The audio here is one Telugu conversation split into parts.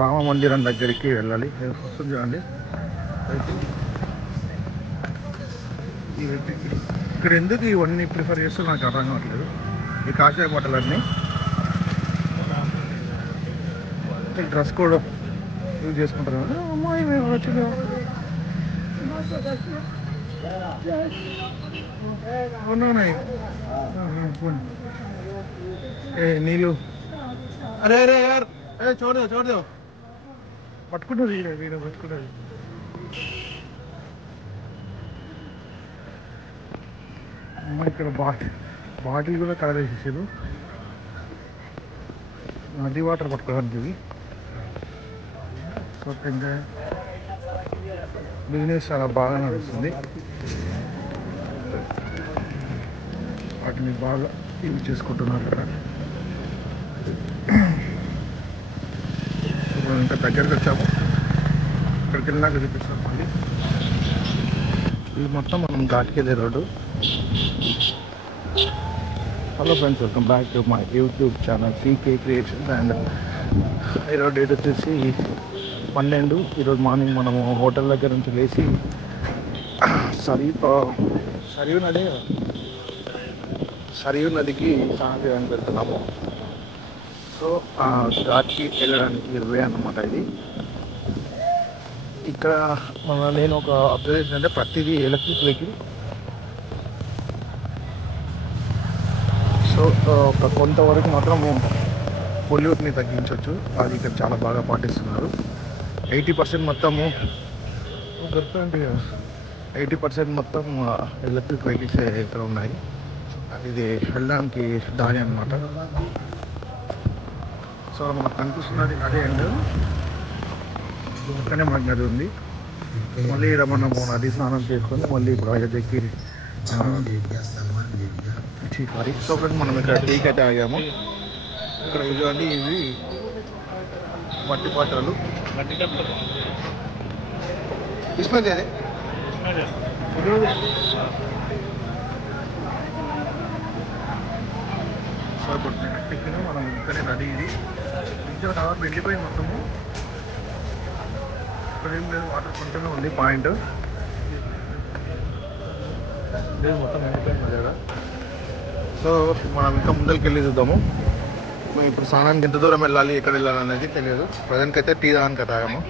రామ మందిరం దగ్గరికి వెళ్ళాలి. వస్తుంది చూడండి. ఇక్కడ ఎందుకు ఇవన్నీ ప్రిఫర్ చేస్తూ నాకు అర్థం కావట్లేదు. ఈ కాషాయ బట్టలన్నీ డ్రెస్ కోడ్ యూజ్ చేసుకుంటారు కదా. అమ్మాయి మేము వచ్చింది నీళ్ళు. అరే అరే యార్ చూడదేవు చూడదేవు పట్టుకుంటుంది వీడు పట్టుకుంటుంది. అమ్మ ఇక్కడ బాటిల్ కూడా కలర్ వేసేసారు. నది వాటర్ పట్టుకోవడానికి ఇది. సో ఇంకా బిజినెస్ చాలా బాగా నడుస్తుంది. వాటిని బాగా యూజ్ చేసుకుంటున్నారు ఇక్కడ. ఇప్పుడు ఇంకా దగ్గరికి వచ్చాము. ఇక్కడికి వెళ్ళినాక చూపిస్తాం మళ్ళీ. ఇది మొత్తం మనం ఘాట్కి వెళ్ళే road. Hello friends, welcome back to my YouTube channel CK creations. And ఈరోజు డేట్ వచ్చేసి 12. ఈరోజు మార్నింగ్ మనము హోటల్ దగ్గర నుంచి లేచి సరియు నదికి స్నానం చేయడానికి వెళ్తున్నాము. సో ఘాట్కి వెళ్ళడానికి వే అన్నమాట ఇది. ఇక్కడ నేను ఒక అబ్జర్వేషన్ అంటే ప్రతిదీ ఎలక్ట్రిక్ వెహికల్. సో కొంతవరకు మాత్రం పొల్యూట్ని తగ్గించవచ్చు. అది ఇక్కడ చాలా బాగా పాటిస్తున్నారు. 80% మొత్తము 80% మొత్తం ఎలక్ట్రిక్ వెహికల్స్ ఇక్కడ ఉన్నాయి. ఇది వెళ్ళడానికి దారి అన్నమాట. సో మనకు కనిపిస్తున్నది నది. అండ్ పక్కనే మనకి నది ఉంది. మళ్ళీ ఇక్కడ మనము నది స్నానం చేసుకొని మళ్ళీ ఇప్పుడు అయోధ్యకి సో మనం ఇక్కడ టీకి అయితే ఆగాము. ఇక్కడ చూడండి, ఇవి మట్టి పాత్రలు. ఇస్మాయిల్ అదే సో ఇప్పుడు ఎక్కిన మనం ఇక్కడే నది. ఇది ఇంట్లో టవర్ వెళ్ళిపోయింది మొత్తము. ఇక్కడ ఏం లేదు, వాటర్ కొంచెమే ఉంది. పాయింట్ మొత్తం వెళ్ళిపోయింది కదా. సో మనం ఇంకా ముందరికి వెళ్ళి చూద్దాము. మేము ఇప్పుడు స్నానానికి ఎంత దూరం వెళ్ళాలి, ఎక్కడ వెళ్ళాలి అనేది తెలియదు. ప్రజెంట్కి అయితే టీ తాగానికి తాగాము.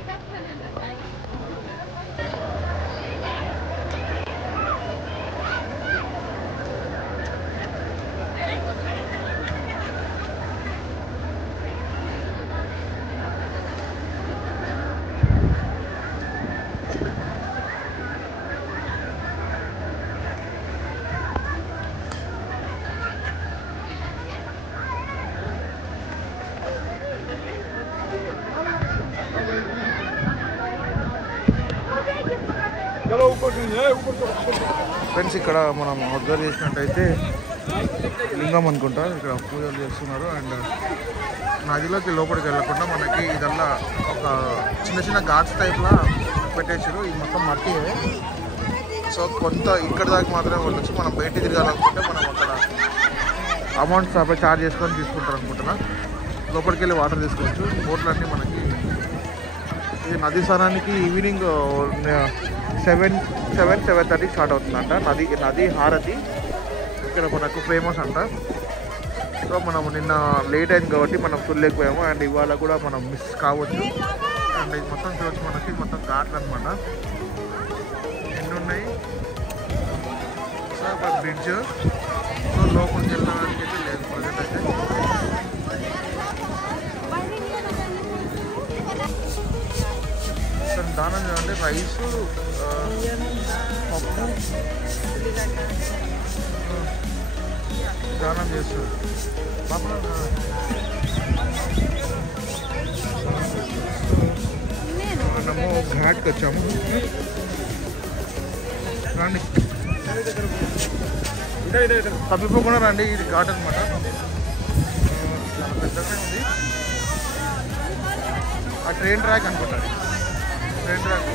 ఫ్రెండ్స్, ఇక్కడ మనం అబ్జర్వ్ చేసినట్టయితే లింగం అనుకుంటా ఇక్కడ పూజలు చేస్తున్నారు. అండ్ నదిలోకి లోపలికి వెళ్ళకుండా మనకి ఇదల్లా ఒక చిన్న చిన్న ఘాట్స్ టైప్లా పెట్టేసారు. ఇది మొత్తం మట్టి. సో కొంత ఇక్కడ దాకా మాత్రమే వెళ్ళొచ్చు. మనం బయట తిరగాలనుకుంటే మనం అక్కడ అమౌంట్ చార్జ్ చేసుకొని తీసుకుంటారు అనుకుంటున్నా. లోపలికి వెళ్ళి వాటర్ తీసుకోవచ్చు. బోట్లన్నీ మనకి ఈ నది స్నానానికి ఈవినింగ్ 7:30 స్టార్ట్ అవుతుందంట. నది హారతి ఇక్కడ మనకు ఫేమస్ అంట. సో మనము నిన్న లేట్ అయింది కాబట్టి మనం చూడలేకపోయాము. అండ్ ఇవాళ కూడా మనం మిస్ కావచ్చు. అండ్ ఇది మొత్తం చూడవచ్చు, మనకి మొత్తం ఘాట్లు అనమాట. ఎన్ని ఉన్నాయి. సో ఒక బ్రిడ్జ్. సో లోపలికి వెళ్ళడానికి అయితే లేదు ప్రజెంట్ అయితే. దానం చేయాలంటే రైస్, పప్పు దానం చేస్తారు. మనము ఘాట్కి వచ్చాము. రండి, తప్పిపోకుండా రండి. ఇది ఘాట్ అనమాట. చాలా పెద్దగా ఉంది. ఆ ట్రైన్ ట్రాక్ అనుకుంటారు. ట్రైన్ ట్రాక్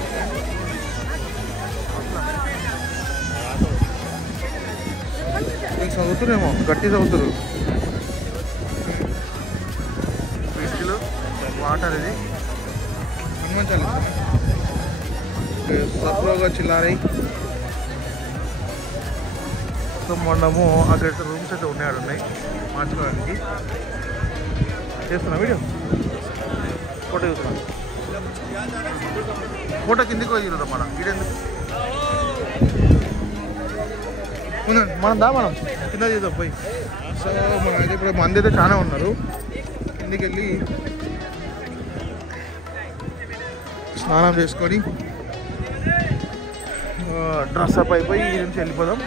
చదువుతురేమో, గట్టి చదువుతారు. బ్రిడ్జ్లు వాటర్ ఇది హనుమాన్ చాలీసా సత్రోగా చిల్లారై. సో మనము అక్కడ రూమ్స్ అయితే ఉన్నాయి మార్చుకోవడానికి. చేస్తున్నా వీడియో ఫోటో చూస్తున్నాను. ఫోటో కిందికి పోయి మన వీడెందుకు ఉందండి మనం కింద చేద్దాం పోయి. సో మనం అయితే ఇప్పుడు మంది అయితే చాలా ఉన్నారు. కిందికి వెళ్ళి స్నానం చేసుకొని డ్రెస్ అప్ అయిపోయి ఈ నుంచి వెళ్ళిపోదాం.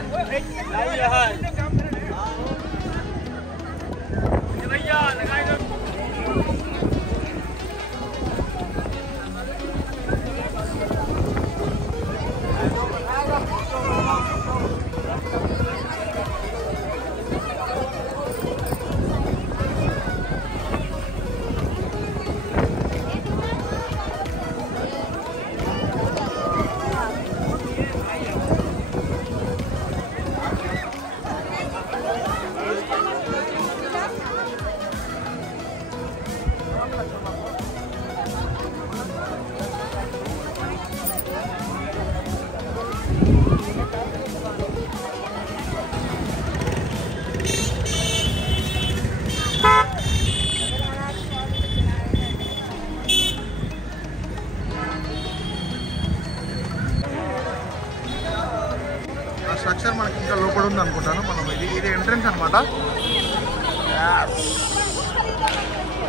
స్ట్రక్చర్ మనకి ఇంకా లోపల ఉంది అనుకుంటాను. మనం ఇది ఎంట్రన్స్ అనమాట.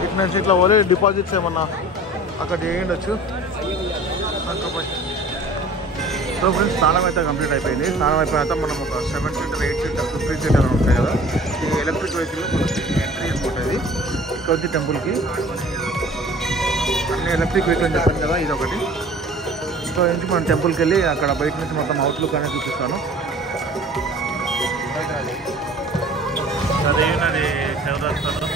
ఇటు నుంచి ఇట్లా ఓలే డిపాజిట్స్ ఏమన్నా అక్కడ చేయండొచ్చు. సో ఫ్రెండ్స్ స్నానం అయితే కంప్లీట్ అయిపోయింది. స్నానం అయిపోయిన మనం ఒక 7 సీటర్ 8 సీటర్ 15 సీటర్ అని ఉంటాయి కదా, ఈ ఎలక్ట్రిక్ వెహికల్ మనకి ఎంట్రీ అనుకుంటుంది. ఇక్కడ వచ్చి టెంపుల్కి అన్ని ఎలక్ట్రిక్ వెహికల్ అని చెప్పాను కదా, ఇది ఒకటి. సో నుంచి మనం టెంపుల్కి వెళ్ళి అక్కడ బయట నుంచి మొత్తం అవుట్లుక్ అనేది చూపిస్తాను. చదివినది చౌరస్తాలో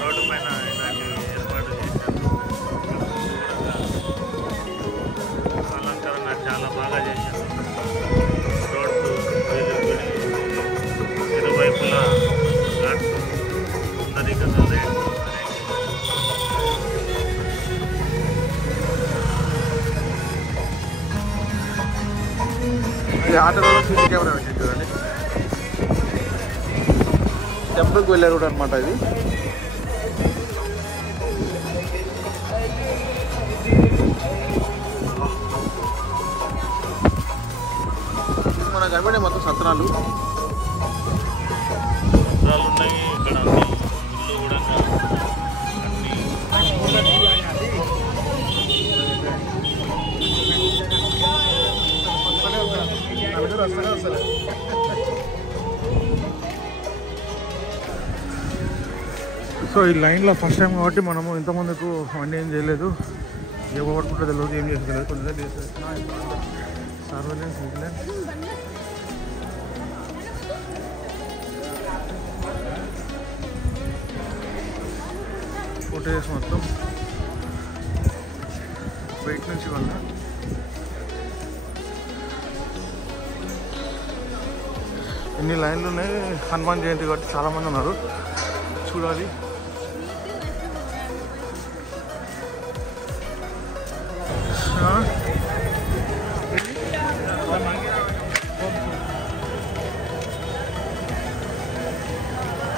రోడ్డు పైన ఇలాంటి ఏర్పాటు చేశారు. అలంకరణ చాలా బాగా చేశారు. రోడ్డు ఇరువైపులా ఘాట్స్ సుందరీకరణ. ఆటోలో సీసీ కెమెరా వచ్చింది చూడండి. టెంపుల్కి వెళ్ళే రూట్ అనమాట ఇది. మన కనబడే మొత్తం సత్రాలు ఉన్నాయి. ఇక్కడ ఇల్లు కూడా సో ఈ లైన్లో ఫస్ట్ టైం కాబట్టి మనము ఇంతమందికు అన్నీ ఏం చేయలేదు. ఏ పట్టుకుంటే తెలియదు, ఏం చేసేది కొంచెం చేసేది. సర్వలెన్స్ ఫోటోస్ మొత్తం బయట నుంచి వల్ల ఇన్ని లైన్లు ఉన్నాయి. హనుమాన్ జయంతి కాబట్టి చాలామంది ఉన్నారు, చూడాలి.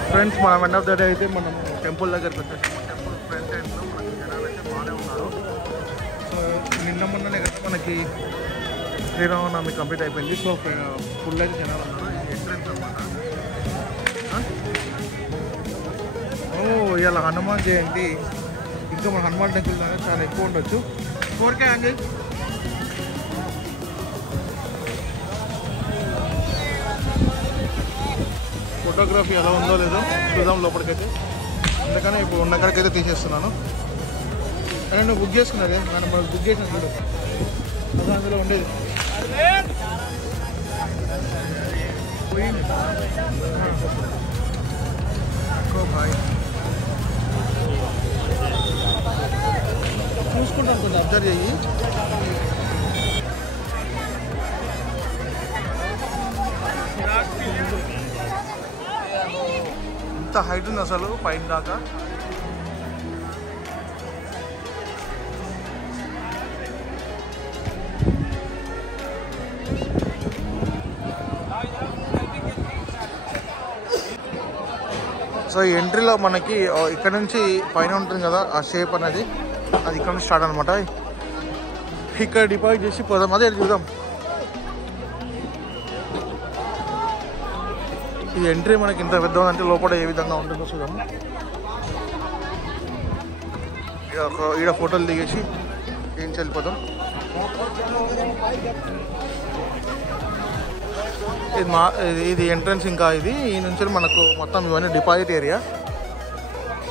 ఫ్రెండ్స్ మనం ఎండ్ ఆఫ్ ద డే అయితే మనం టెంపుల్ దగ్గరికి వచ్చేసాము. టెంపుల్ ఫ్రంట్ ఎండ్లో మనకి జనాలు అయితే బాగానే ఉన్నారు. సో నిన్న మొన్ననే కదా మనకి శ్రీరామనవమి కంప్లీట్ అయిపోయింది. సో ఫుల్ అయితే జనాలు ఉన్నారు. ఇది ఎంట్రెన్స్ అనమాట. ఇవాళ హనుమాన్ జయంతి. ఇంకా మన హనుమాన్ టెంపుల్ దగ్గర చాలా ఎక్కువ ఉండొచ్చు. 4K అంజయ్. ఫోటోగ్రఫీ ఎలా ఉందో లేదో చూద్దాం లోపలికైతే. అందుకని ఇప్పుడు ఉన్న కాడికైతే తీసేస్తున్నాను. కానీ నువ్వు బుక్ చేసుకున్నది మనం బుక్ చేసిన చూడు, అది అందులో ఉండేది. బాయ్ చూసుకుంటాను, కొంచెం అబ్జర్వ్ చెయ్యి. ఎంత హైట్ ఉంది అసలు పైన దాకా. సో ఈ ఎంట్రీలో మనకి ఇక్కడ నుంచి పైన ఉంటుంది కదా ఆ షేప్ అనేది, అది ఇక్కడ నుంచి స్టార్ట్ అనమాట. ఇక్కడ డిపాజిట్ చేసి పోదాం, అదే చూద్దాం. ఈ ఎంట్రీ మనకి ఇంత పెద్దగా అంటే లోపల ఏ విధంగా ఉంటుందో చూద్దాము. ఈడ ఫోటోలు దిగేసి ఏం వెళ్ళిపోదాం. ఇది ఎంట్రన్స్. ఇంకా ఇది ఈ నుంచి మనకు మొత్తం ఇవన్నీ డిపాజిట్ ఏరియా,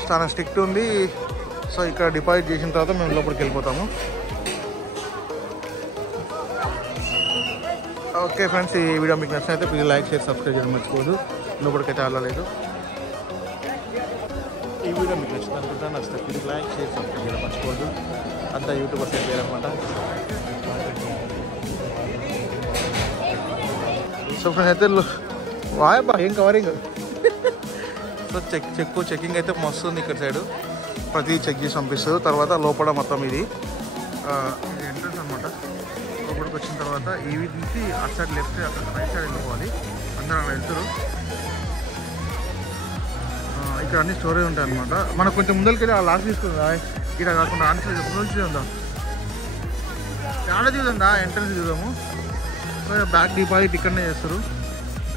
చాలా స్ట్రిక్ట్ ఉంది. సో ఇక్కడ డిపాజిట్ చేసిన తర్వాత మేము లోపలికి వెళ్ళిపోతాము. ఓకే ఫ్రెండ్స్, ఈ వీడియో మీకు నచ్చినైతే ప్లీజ్ లైక్ షేర్ సబ్స్క్రైబ్ చేయడం మర్చిపోదు. లోపలికైతే వెళ్ళలేదు. ఈ వీడియో మీకు నచ్చింది అనుకుంటా. నచ్చితే ప్లీజ్ లైక్ షేర్ సబ్స్క్రైబ్ చేయడం మర్చిపోదు. అంతా యూట్యూబర్స్ అయిపోయారనమాట. సో ఫ్రెండ్స్ అయితే వాయబ్బా ఏం కవరింగ్. సో చెక్కింగ్ అయితే మస్తు ఉంది ఇక్కడ సైడు. ప్రతి చెక్ చేసి పంపిస్తుంది. తర్వాత లోపల మొత్తం ఇది ఎంట్రన్స్ అనమాట. లోపలికి వచ్చిన తర్వాత ఈ నుంచి అటు సైడ్ లెఫ్ట్ అక్కడ రైట్ సైడ్ వెళ్ళిపోవాలి. అందరూ అక్కడ వెళ్తారు. ఇక్కడ అన్ని స్టోరేజ్ ఉంటాయి అనమాట. మనకు కొంచెం ముందరికి వెళ్ళి ఆ లాస్ట్ తీసుకుందా ఇక్కడ కాకుండా ఆన్సర్ ముందు ఉందా చాలా చూద్దా ఎంట్రన్స్ చూద్దాము. సో బ్యాక్ డిపాజిట్ ఇక్కడనే చేస్తారు.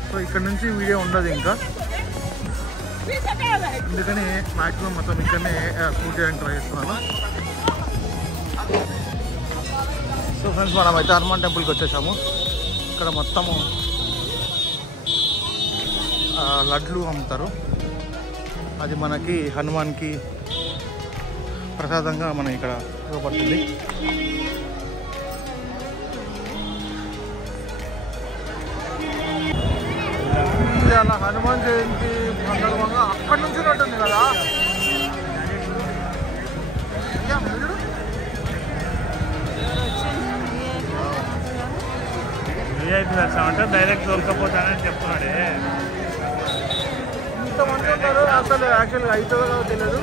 సో ఇక్కడ నుంచి వీడియో ఉండదు ఇంకా, అందుకని మ్యాక్సిమం మొత్తం ఇక్కడనే షూట్ చేయడానికి ట్రై చేస్తున్నాను. సో ఫ్రెండ్స్ మనం అయితే హనుమాన్ టెంపుల్కి వచ్చేసాము. ఇక్కడ మొత్తము లడ్లు అమ్ముతారు. అది మనకి హనుమాన్కి ప్రసాదంగా మనం ఇక్కడ ఇవ్వబడుతుంది. అలా హనుమాన్ జయంతి సందర్భంగా అక్కడి నుంచి ఉంటుంది కదా. VIP దర్శనం అంటే డైరెక్ట్ దొరకపోతానని చెప్తున్నాడే. ఇంతమంది ఉంటారు అసలు యాక్చువల్గా అవుతుందో తెలియదు.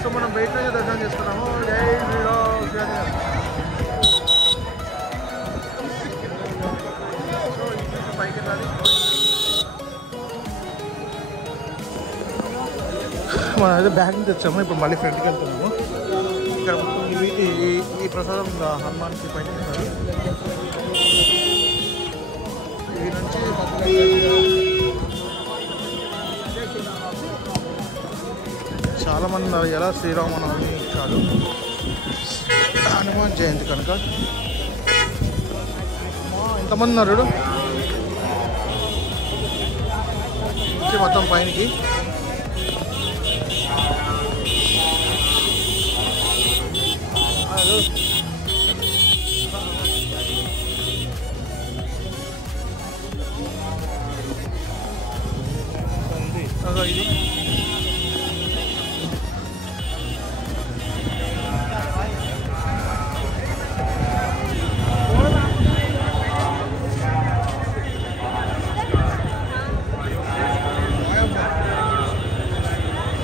సో మనం బయట నుంచి దర్శనం చేసుకున్నాము. జై వీడో పైకి వెళ్ళాలి. మనం అయితే బ్యాగ్ నుంచి వచ్చాము. ఇప్పుడు మళ్ళీ ఫ్రంట్కి వెళ్తున్నాము. ఇక్కడ ఈ ప్రసాదం హనుమాన్కి పైన ఇస్తారు. ఈ నుంచి చాలామంది ఉన్నారు. ఎలా శ్రీరామనవమి కాదు హనుమాన్ జయంతి కనుక ఎంతమంది ఉన్నారు మొత్తం పైనకి. ఇది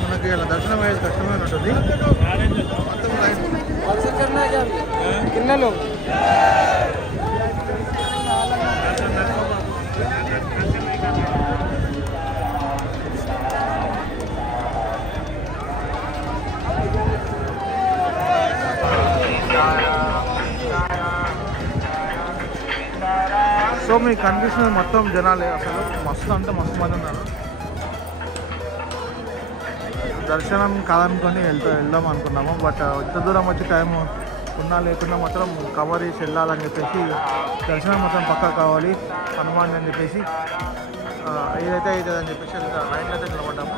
మనకి ఇలా దర్శనం అయ్యేది కష్టమైన ఉంటుంది. కిన్నెలో సో మీకు కనిపిస్తుంది మొత్తం జనాలే. అసలు మస్తు అంటే మస్తు మంది ఉన్నారు. దర్శనం కాదనుకొని వెళ్దాం అనుకున్నాము. బట్ ఇంత దూరం వచ్చి టైం ఉన్నా లేకున్నా మాత్రం కవర్ చేసి వెళ్ళాలని చెప్పేసి దర్శనం మొత్తం పక్కా కావాలి హనుమాన్ అని చెప్పేసి ఏదైతే అవుతుంది అని చెప్పేసి లైన్లో అయితే నిలబడ్డాము.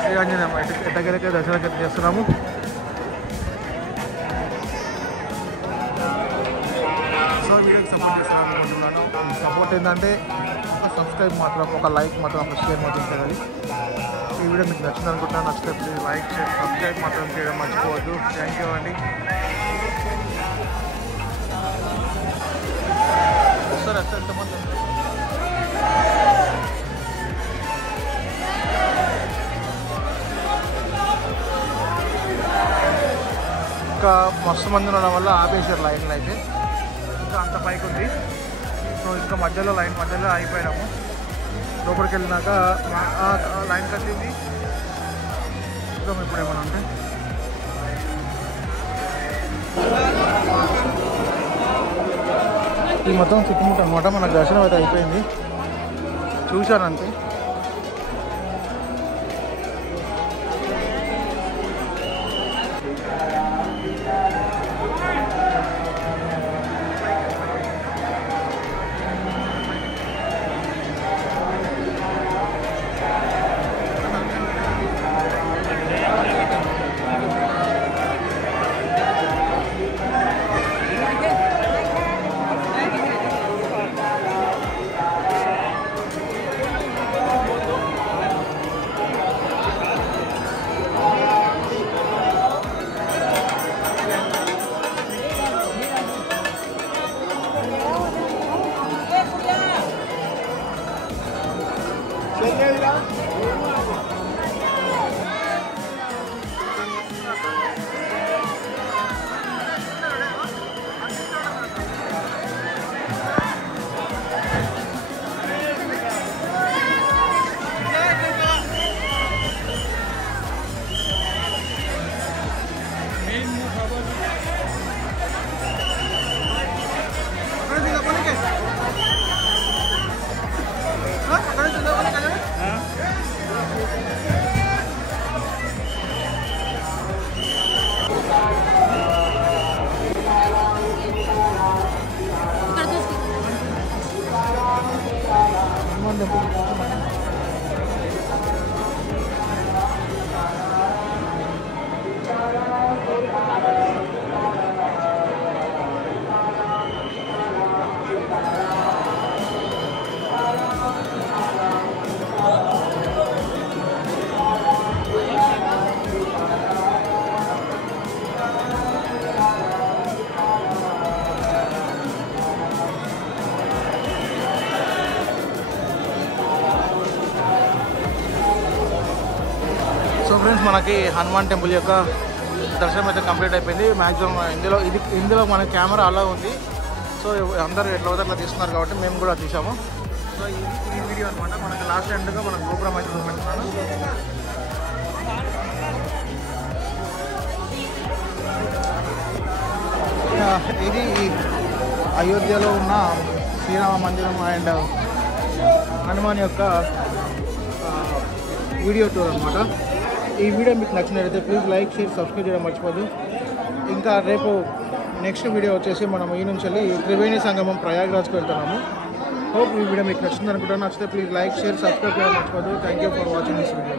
శ్రీరాంజనేయం ఎట్టగెలకే దర్శనం చేస్తున్నాము. సో వీడియోకి సపోర్ట్ చేస్తున్నాను అనుకుంటున్నాను. సపోర్ట్ ఏంటంటే ఒక సబ్స్క్రైబ్ మాత్రం, ఒక లైక్ మాత్రం, ఒక షేర్ మాత్రం చేయాలి. ఈ వీడియో మీకు నచ్చింది అనుకుంటున్నాను. నచ్చితే ప్లీజ్ లైక్ షేర్ సబ్స్క్రైబ్ మాత్రం చేయడం మర్చిపోవద్దు. థ్యాంక్ యూ అండి. సార్ అసలు ఎంతమంది మస్తు మంది ఉండడం వల్ల ఆపేసారు లైన్లు అయితే. ఇంకా అంత పైకి ఉంది. సో ఇంకా మధ్యలో లైన్ మధ్యలో అయిపోయినాము. లోపలికి వెళ్ళినాక లైన్ కట్టింది. చూద్దాం ఇప్పుడు ఏమన్నా అంటే. ఈ మొత్తం చుట్టుముట్టు అనమాట. మన దర్శనం అయితే అయిపోయింది. చూశాను అంతే. సో ఫ్రెండ్స్, మనకి హనుమాన్ టెంపుల్ యొక్క దర్శనం అయితే కంప్లీట్ అయిపోయింది. మ్యాక్సిమం ఇందులో మన కెమెరా అలా ఉంది. సో అందరూ ఎట్లా అవుతారు అట్లా తీస్తున్నారు కాబట్టి మేము కూడా తీసాము. సో ఈ వీడియో అనమాట. మనకి లాస్ట్ ఎండ్గా మనకు గోపురం అయితే చూపెడుతున్నాను. ఇది అయోధ్యలో ఉన్న శ్రీరామ మందిరం అండ్ హనుమాన్ యొక్క వీడియో టూర్ అనమాట. ఈ వీడియో మీకు నచ్చినట్లయితే ప్లీజ్ లైక్, షేర్, సబ్స్క్రైబ్ చేయడం మర్చిపోదు. ఇంకా రేపు నెక్స్ట్ వీడియో వచ్చేసి మనం ఈ నుంచి వెళ్ళి త్రివేణి సంగమం ప్రయాగ్రాజ్కి వెళ్తున్నాము. హోప్ ఈ వీడియో మీకు నచ్చింది అనుకుంటాను. నచ్చితే ప్లీజ్ లైక్, షేర్, సబ్స్క్రైబ్ చేయడం మర్చిపోదు. Thank you for watching this video.